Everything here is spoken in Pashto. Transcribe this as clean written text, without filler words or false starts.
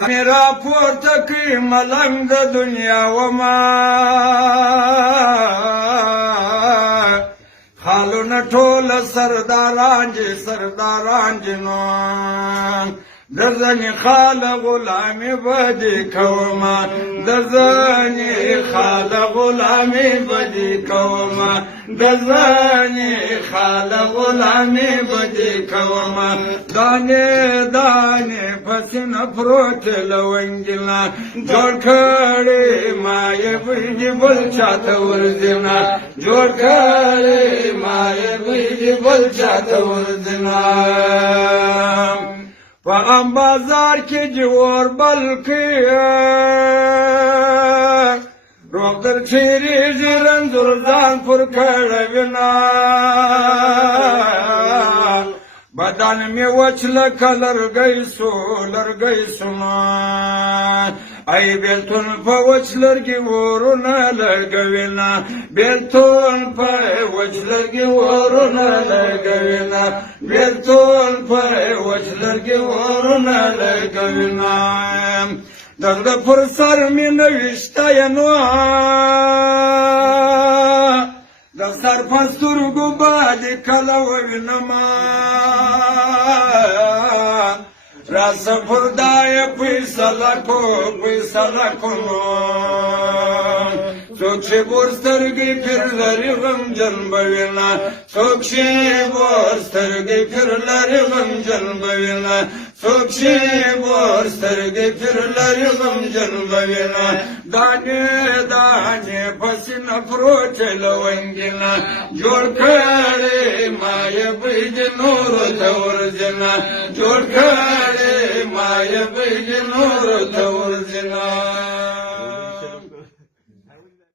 میرا پورته کړي ملنګ د دنیا وما خالونه ټول سرداران جنو د ځنې خاله غلامي بدي کومه د ځنې خاله غلامي بدي کومه د ځنې خاله غلامي بدي کومه دانې پسینه پروت لونګینا جوړ کړي ما یې بيدي بل چاته ورځنا جوړ کړي ما یې بيدي بل چاته ورځنا په ام بازار کې جوړ بلکې روغ در چیرې رنځور ځان پر کړوینا بدن می وچ لکه لرګی سو ای بیلتون په وچ لرګي ورونه لګوینا بیلتون په وچ لرګي ورونه لګوینا بیلتون په وچ لرګي ورونه لګوینا دغه پر سر می نوښتا ینو د سر پسترګو باندې کله وینما راس پردای فیصله کو څوک چې ورسترګې پیر لري غمجن بوینا څوک چې ورسترګې پیر لري غمجن بوینا څوک چې ورسترګې پیر لري غمجن بوینا دانې پسینه پروت لونګینا جوړ کړي ما یې بيدي نور ته ورځنا جوړ کړي ما یې بيدي نور ته ورځنا